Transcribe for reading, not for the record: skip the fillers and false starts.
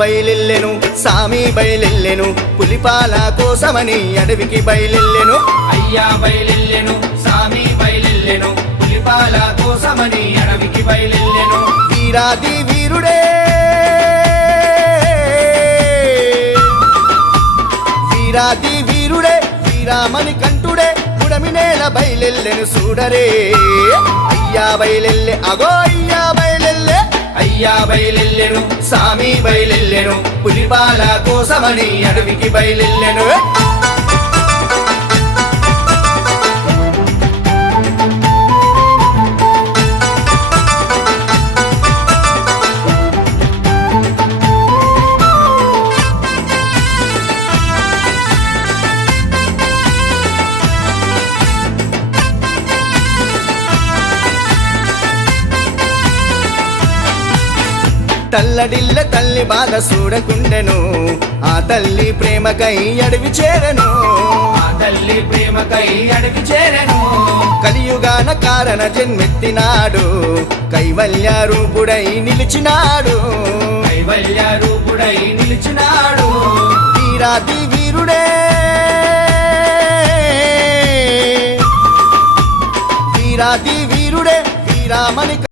బయలెల్లెను సామి బయలెల్లెను పులిపాల కోసమని అడవికి బయలెల్లెను అయ్యా బయలెల్లెను సామి బయలెల్లెను పులిపాల కోసమని అడవికి బయలెల్లెను వీరాది వీరుడే వీరాది వీరుడే వీరామణి కంఠుడే పుడమి నేల బయలెల్లెను చూడరే అయ్యా బయలెల్లె అగో అయ్యా బయలెల్లె అయ్యా బయలెల్లెను సామి బయలెల్లెను పులిపాల కోసమని అడవికి బయలెల్లెను తల్లడిల్ల తల్లి బాధ చూడకుండెను ఆ తల్లి ప్రేమకై అడవి చేరను ఆ తల్లి ప్రేమకై అడవి చేరను కలియుగాన కారణ జన్మెత్తినాడు కైవల్య రూపుడై నిలిచినాడు కైవల్య రూపుడై నిలిచినాడు వీరాది వీరుడే వీరాది వీరుడే వీరామణి